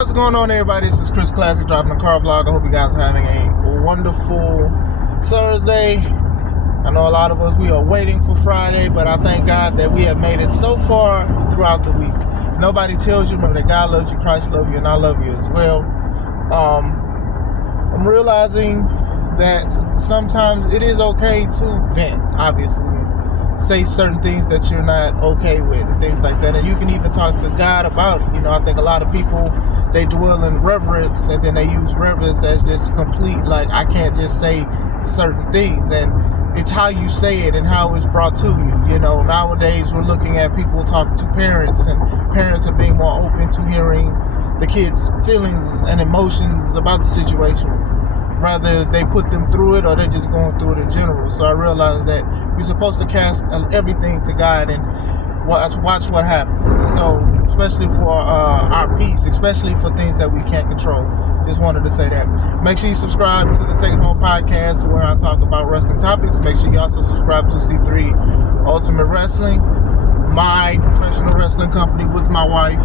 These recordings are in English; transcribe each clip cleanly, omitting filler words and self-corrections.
What's going on, everybody? This is Chris Classic Driving a Car Vlog. I hope you guys are having a wonderful Thursday. I know a lot of us, we are waiting for Friday, but I thank God that we have made it so far throughout the week. Nobody tells you, remember that God loves you, Christ loves you, and I love you as well. I'm realizing that sometimes it is okay to vent, obviously. Say certain things that you're not okay with and things like that, and you can even talk to God about it. I think a lot of people, they dwell in reverence, and then they use reverence as just complete, like, I can't just say certain things, and it's how you say it and how it's brought to you. Nowadays we're looking at people talk to parents, and parents are being more open to hearing the kids' feelings and emotions about the situation, rather they put them through it or they're just going through it in general. So I realized that we're supposed to cast everything to God and watch what happens. So especially for our peace, especially for things that we can't control. Just wanted to say that. Make sure you subscribe to the Take It Home podcast, where I talk about wrestling topics. Make sure you also subscribe to C3 Ultimate Wrestling, my professional wrestling company with my wife.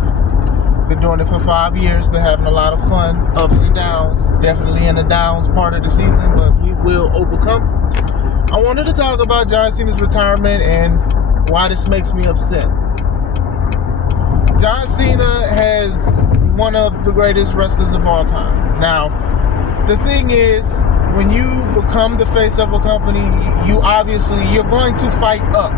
Been doing it for 5 years, been having a lot of fun, ups and downs, definitely in the downs part of the season, but we will overcome. I wanted to talk about John Cena's retirement and why this makes me upset. John Cena has one of the greatest wrestlers of all time. Now, the thing is, when you become the face of a company, you're going to fight up,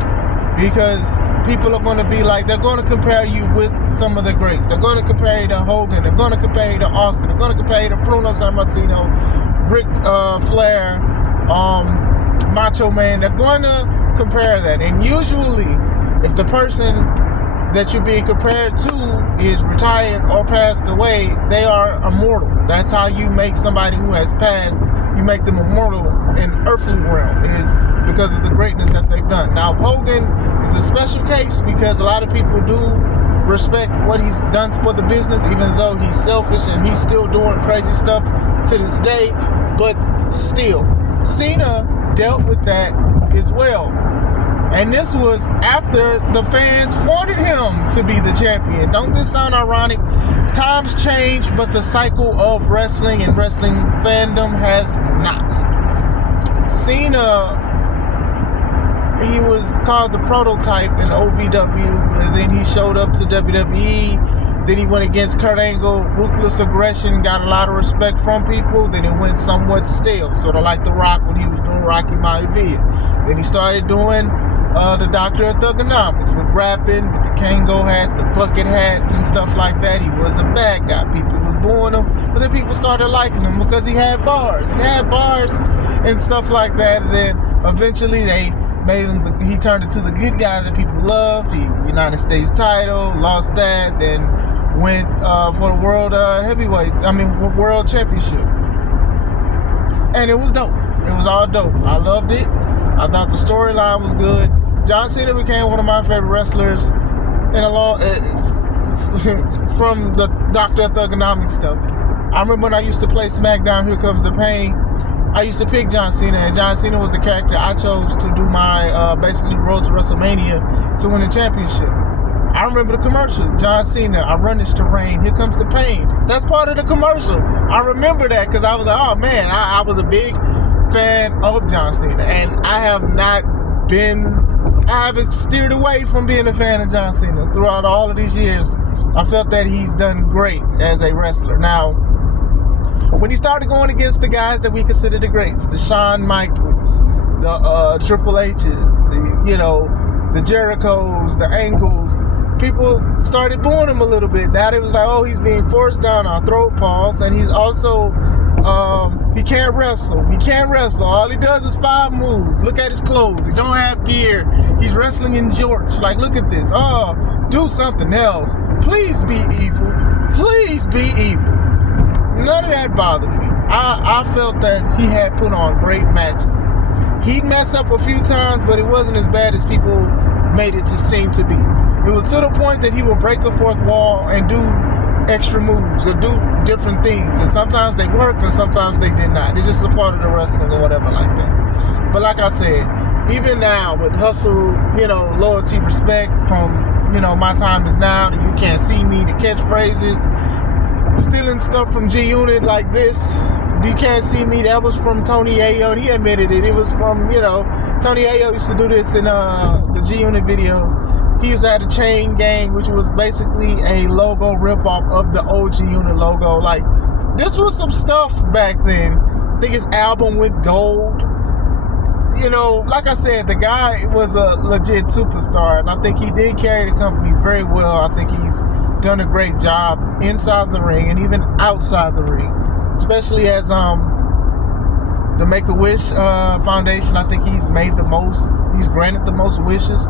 because people are going to be like, they're going to compare you with some of the greats. They're going to compare you to Hogan. They're going to compare you to Austin. They're going to compare you to Bruno Sammartino, Ric Flair, Macho Man. They're going to compare that. And usually, if the person that you're being compared to is retired or passed away, they are immortal. That's how you make somebody who has passed, you make them immortal in earthly realm, is because of the greatness that they've done. Now, Hogan is a special case because a lot of people do respect what he's done for the business, even though he's selfish and he's still doing crazy stuff to this day. But still, Cena dealt with that as well. And this was after the fans wanted him to be the champion. Don't this sound ironic? Times change, but the cycle of wrestling and wrestling fandom has not. Cena, he was called the prototype in OVW, and then he showed up to WWE. Then he went against Kurt Angle, ruthless aggression, got a lot of respect from people. Then it went somewhat stale, sort of like The Rock when he was doing Rocky Maivia. Then he started doing the Doctor of Thugonomics, with rapping, with the Kango hats, the bucket hats, and stuff like that. He was a bad guy. People was booing him, but then people started liking him because he had bars. He had bars and stuff like that. And then eventually they made him, he turned into the good guy that people loved. He United States title, lost that, then went for the world world championship. And it was dope. It was all dope. I loved it. I thought the storyline was good. John Cena became one of my favorite wrestlers in a long from the Doctor of Thugonomics stuff. I remember when I used to play SmackDown, Here Comes the Pain, I used to pick John Cena, and John Cena was the character I chose to do my basically road to WrestleMania to win the championship. I remember the commercial, John Cena, I run this terrain, here comes the pain. That's part of the commercial. I remember that because I was like, oh man, I was a big fan of John Cena, and I haven't steered away from being a fan of John Cena throughout all of these years. I felt that he's done great as a wrestler. Now, when he started going against the guys that we consider the greats, the Shawn Michaels, the Triple H's, the Jerichos, the Angles, people started booing him a little bit. Now they was like, oh, he's being forced down our throat, pause, and he's also he can't wrestle. He can't wrestle. All he does is 5 moves. Look at his clothes. He don't have gear. He's wrestling in jorts. Like, look at this. Oh, do something else. Please be evil. Please be evil. None of that bothered me. I felt that he had put on great matches. He'd mess up a few times, but it wasn't as bad as people made it to seem to be. It was to the point that he would break the fourth wall and do extra moves or do different things, and sometimes they worked and sometimes they did not. It's just a part of the wrestling or whatever like that. But like I said, even now with hustle, loyalty, respect from, my time is now, you can't see me, the catchphrases, stealing stuff from G Unit like this. You Can't See Me, that was from Tony Ayo, and he admitted it. It was from, Tony Ayo used to do this in the G Unit videos. He used to have a chain gang, which was basically a logo ripoff of the old G Unit logo. Like, this was some stuff back then. I think his album went gold. Like I said, the guy was a legit superstar, and I think he did carry the company very well. I think he's done a great job inside the ring and even outside the ring, especially as the Make-A-Wish Foundation. I think he's granted the most wishes.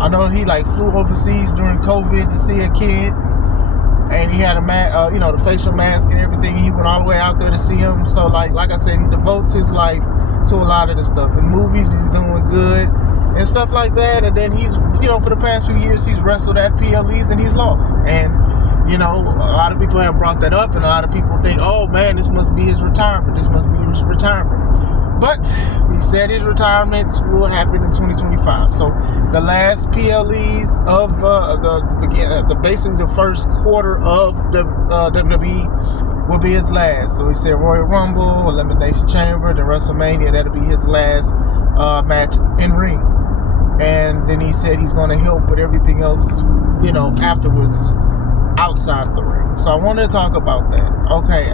I know he flew overseas during COVID to see a kid, and he had the facial mask and everything. He went all the way out there to see him. So like I said, he devotes his life to a lot of the stuff. In movies, he's doing good and stuff like that. And then he's, for the past few years, he's wrestled at PLEs and he's lost. And, a lot of people have brought that up, and a lot of people think, oh man, this must be his retirement. This must be his retirement. But he said his retirement will happen in 2025. So the last PLEs of basically the first quarter of the WWE will be his last. So he said Royal Rumble, Elimination Chamber, then WrestleMania. That'll be his last match in ring. And then he said he's going to help with everything else, afterwards outside the ring. So I wanted to talk about that. Okay,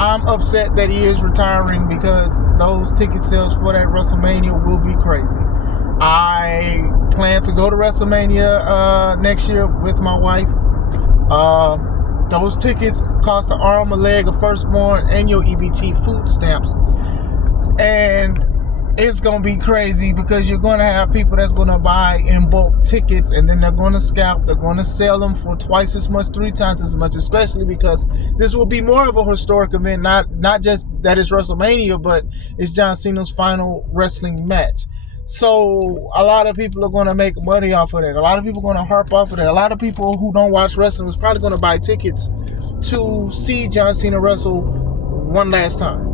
I'm upset that he is retiring because those ticket sales for that WrestleMania will be crazy. I plan to go to WrestleMania next year with my wife. Those tickets cost an arm, a leg, a firstborn, and your EBT food stamps. And it's going to be crazy because you're going to have people that's going to buy in bulk tickets, and then they're going to scalp. They're going to sell them for twice as much, 3 times as much, especially because this will be more of a historic event. Not just that it's WrestleMania, but it's John Cena's final wrestling match. So a lot of people are going to make money off of that. A lot of people are going to harp off of that. A lot of people who don't watch wrestling is probably going to buy tickets to see John Cena wrestle one last time.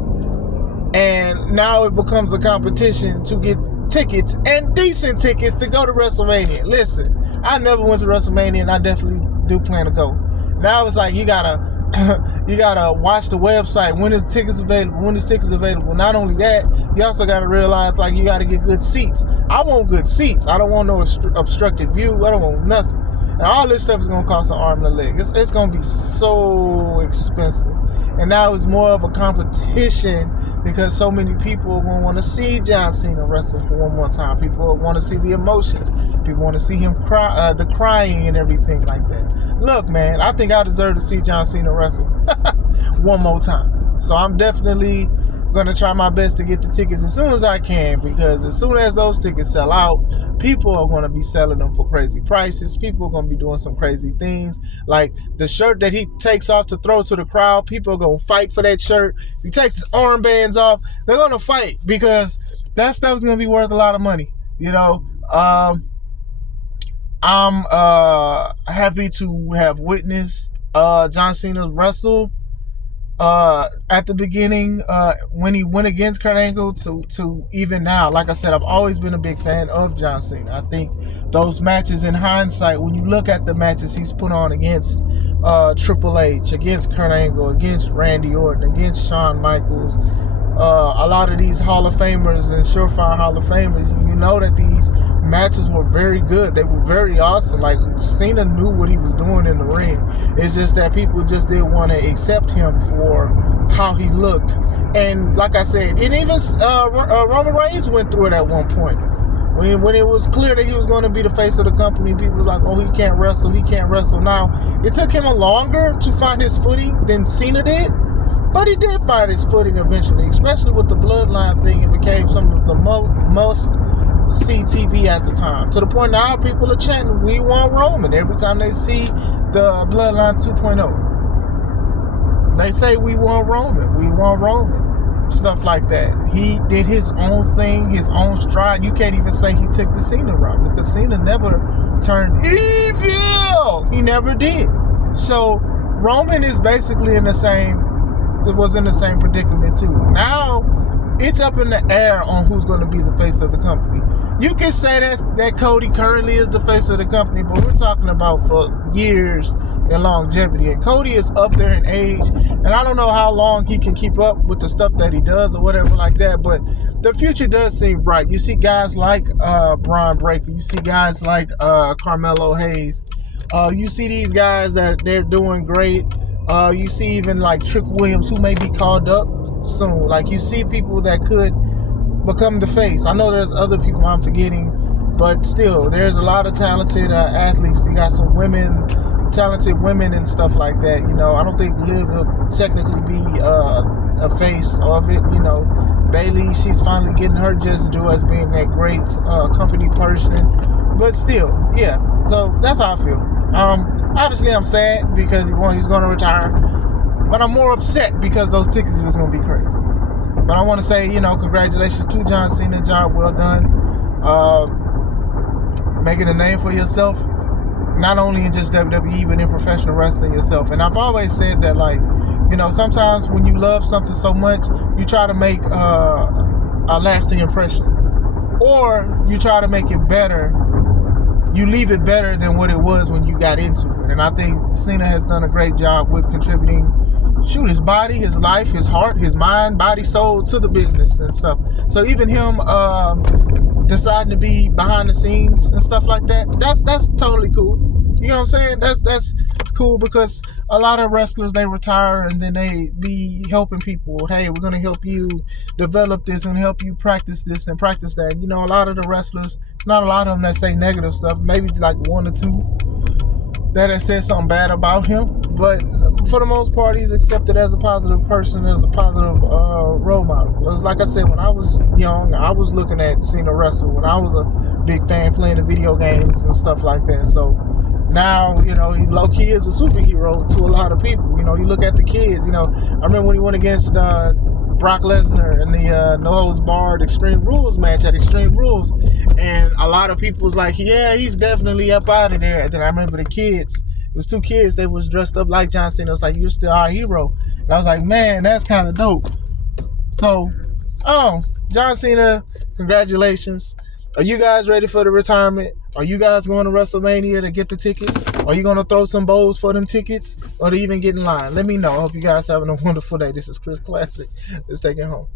And now it becomes a competition to get tickets, and decent tickets, to go to WrestleMania. Listen, I never went to WrestleMania, and I definitely do plan to go. Now it's like you gotta watch the website. When is tickets available? Not only that, you also gotta realize you gotta get good seats. I want good seats. I don't want no obstructed view. I don't want nothing. And all this stuff is gonna cost an arm and a leg. It's gonna be so expensive. And now it's more of a competition because so many people are going to want to see John Cena wrestle for one more time. People want to see the emotions. People want to see him cry, the crying and everything like that. Look, man, I think I deserve to see John Cena wrestle one more time. So I'm definitely going to try my best to get the tickets as soon as I can, because as soon as those tickets sell out, people are going to be selling them for crazy prices. People are going to be doing some crazy things, like the shirt that he takes off to throw to the crowd. People are going to fight for that shirt. He takes his armbands off. They're going to fight because that stuff is going to be worth a lot of money. I'm happy to have witnessed John Cena wrestle at the beginning, when he went against Kurt Angle to even now. Like I said, I've always been a big fan of John Cena. I think those matches, in hindsight, when you look at the matches he's put on against Triple H, against Kurt Angle, against Randy Orton, against Shawn Michaels, a lot of these Hall of Famers and surefire Hall of Famers, you know that these matches were very good. They were very awesome. Like, Cena knew what he was doing in the ring. It's just that people just didn't want to accept him for how he looked. And like I said, and even Roman Reigns went through it at one point. When it was clear that he was going to be the face of the company, people was like, oh, he can't wrestle. Now, it took him longer to find his footing than Cena did. But he did find his footing eventually, especially with the Bloodline thing. It became some of the must-see TV at the time. To the point now people are chanting, we want Roman, every time they see the Bloodline 2.0. They say, we want Roman. Stuff like that. He did his own thing, his own stride. You can't even say he took the Cena route, because Cena never turned evil. He never did. So Roman is basically in the same predicament too. Now it's up in the air on who's going to be the face of the company. You can say that Cody currently is the face of the company, but we're talking about for years and longevity. And Cody is up there in age, and I don't know how long he can keep up with the stuff that he does or whatever like that, but the future does seem bright. You see guys like Braun Breaker. You see guys like Carmelo Hayes. You see these guys that they're doing great. You see even like Trick Williams, who may be called up soon. Like, you see people that could become the face. I know there's other people I'm forgetting, but still, there's a lot of talented athletes. You got some talented women and stuff like that. You know, I don't think Liv will technically be a face of it. You know, Bailey, she's finally getting her just due as being a great company person. But still, yeah. So that's how I feel. Obviously, I'm sad because he's going to retire, but I'm more upset because those tickets are just going to be crazy. But I want to say, congratulations to John Cena. Job well done. Making a name for yourself, not only in just WWE, but in professional wrestling yourself. And I've always said that, like, sometimes when you love something so much, you try to make a lasting impression. Or you try to make it better. You leave it better than what it was when you got into it. And I think Cena has done a great job with contributing his body, his life, his heart, his mind, body, soul to the business and stuff. So even him deciding to be behind the scenes and stuff like that, that's totally cool. You know what I'm saying? That's cool, because a lot of wrestlers, they retire and then they be helping people. Hey, we're going to help you develop this, we're going to help you practice this and practice that. A lot of the wrestlers, it's not a lot of them that say negative stuff, maybe like one or two that has said something bad about him, but for the most part, he's accepted as a positive person, as a positive role model. It was like I said, when I was young, I was looking at Cena wrestle when I was a big fan, playing the video games and stuff like that. So now, he low-key is a superhero to a lot of people. You look at the kids, I remember when he went against Brock Lesnar in the No Holds Barred Extreme Rules match at Extreme Rules, and a lot of people was like, yeah, he's definitely up out of there. And then I remember the kids, it was two kids, they was dressed up like John Cena. It was like, you're still our hero. And I was like, man, that's kind of dope. So, John Cena, congratulations. Are you guys ready for the retirement? Are you guys going to WrestleMania to get the tickets? Are you going to throw some bowls for them tickets? Or to even get in line? Let me know. I hope you guys having a wonderful day. This is Chris Classic. Let's take it home.